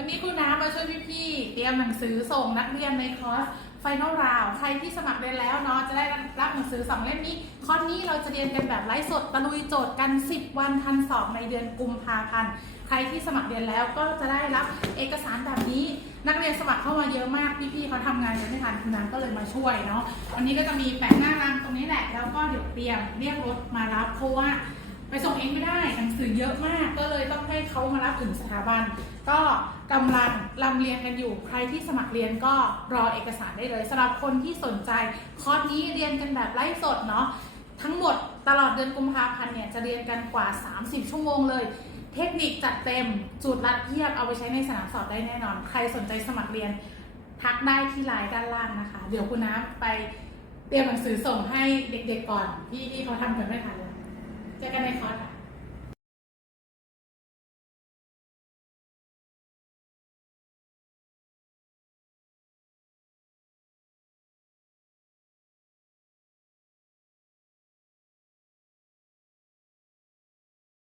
วันนี้คุณน้ำมาช่วยพี่ๆ เตรียมหนังสือส่งนักเรียนในคอร์ส Final Round ใครที่สมัครเรียนแล้วเนาะจะได้รับหนังสือสองเล่มนี้ คอร์สนี้เราจะเรียนกันแบบไลฟ์สดตะลุยโจทย์กัน 10 วันทันสอบในเดือนกุมภาพันธ์ ใครที่สมัครเรียนแล้วก็จะได้รับเอกสารแบบนี้ นักเรียนสมัครเข้ามาเยอะมาก พี่ๆเขาทำงานกันไม่ทันคุณน้ำก็เลยมาช่วยเนาะ วันนี้ก็จะมีแปะหน้ารังตรงนี้แหละ แล้วก็เดี๋ยวเตรียมเรียกรถมารับเพราะว่าไปส่งเองไม่ได้หนังสือเยอะมากก็เลย เขามารับถึงสถาบัน ก็กำลังลำเรียนกันอยู่ ใครที่สมัครเรียนก็รอเอกสารได้เลยสำหรับคนที่สนใจ คอร์สนี้เรียนกันแบบไลฟ์สดเนาะทั้งหมดตลอดเดือนกุมภาพันธ์เนี่ยจะเรียนกันกว่า 30 ชั่วโมงเลย เทคนิคจัดเต็มสูตรลัดเยียบเอาไปใช้ในสนามสอบได้แน่นอน ใครสนใจสมัครเรียนทักได้ที่ไลน์ด้านล่างนะคะ เดี๋ยวคุณน้ำไปเตรียมหนังสือส่งให้เด็กๆก่อนที่ที่เขาทำกันไม่ทันเลยเจอกันในคอร์สค่ะ